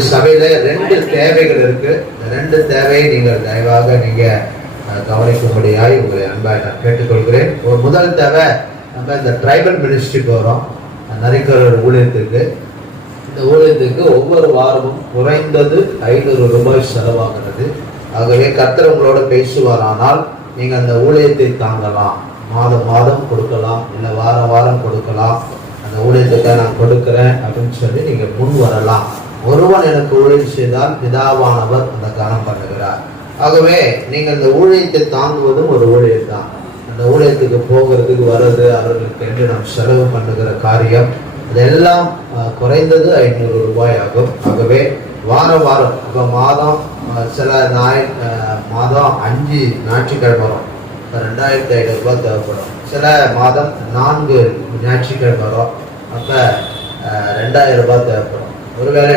நம்முடைய சபையில 2 தேவைகள் இருக்கு. இந்த 2 தேவையை நீங்கள் தயவாக நீங்க கவனிக்கும்படியாய் உங்களை அன்பாக நான் கேட்டுக்கொள்கிறேன். ஒரு முதல் தேவை, நம்ம இந்த ட்ரைபல் மினிஸ்ட்ரிக்கு வரோம், நரிக்கரோட ஊழியத்துக்கு. இந்த ஊழியத்துக்கு ஒவ்வொரு வாரமும் குறைந்தது 500 ரூபாய் செலவாகிறது. ஆகவே கர்த்தர் உங்களோட பேசுவாரானால் நீங்க அந்த ஊழியத்தை தாங்கலாம். மாதம் மாதம் கொடுக்கலாம், இல்லை வாரம் வாரம் கொடுக்கலாம். அந்த ஊழியத்துக்கு நான் கொடுக்கிறேன் அப்படின்னு சொல்லி நீங்க முன் வரலாம். ஒருவன் எனக்கு ஊழியம் செய்தால் பிதாவானவர் அந்த கனம் பண்ணுகிறார். ஆகவே நீங்கள் இந்த ஊழியத்தை தாங்குவதும் ஒரு ஊழியம் தான். அந்த ஊழியத்துக்கு போகிறதுக்கு வர்றது, அவர்களுக்கு என்று நாம் செலவு பண்ணுகிற காரியம், அதெல்லாம் குறைந்தது 500 ரூபாய் ஆகும். ஆகவே வாரம் வாரம், இப்போ மாதம் சில மாதம் 5 ஞாயிற்றுக்கிழமை வரும், 2500 ரூபாய் தேவைப்படும். சில மாதம் 4 ஞாயிற்றுக்கிழமை வரும், அப்போ 2000 ரூபாய் தேவைப்படும். ஒருவேளை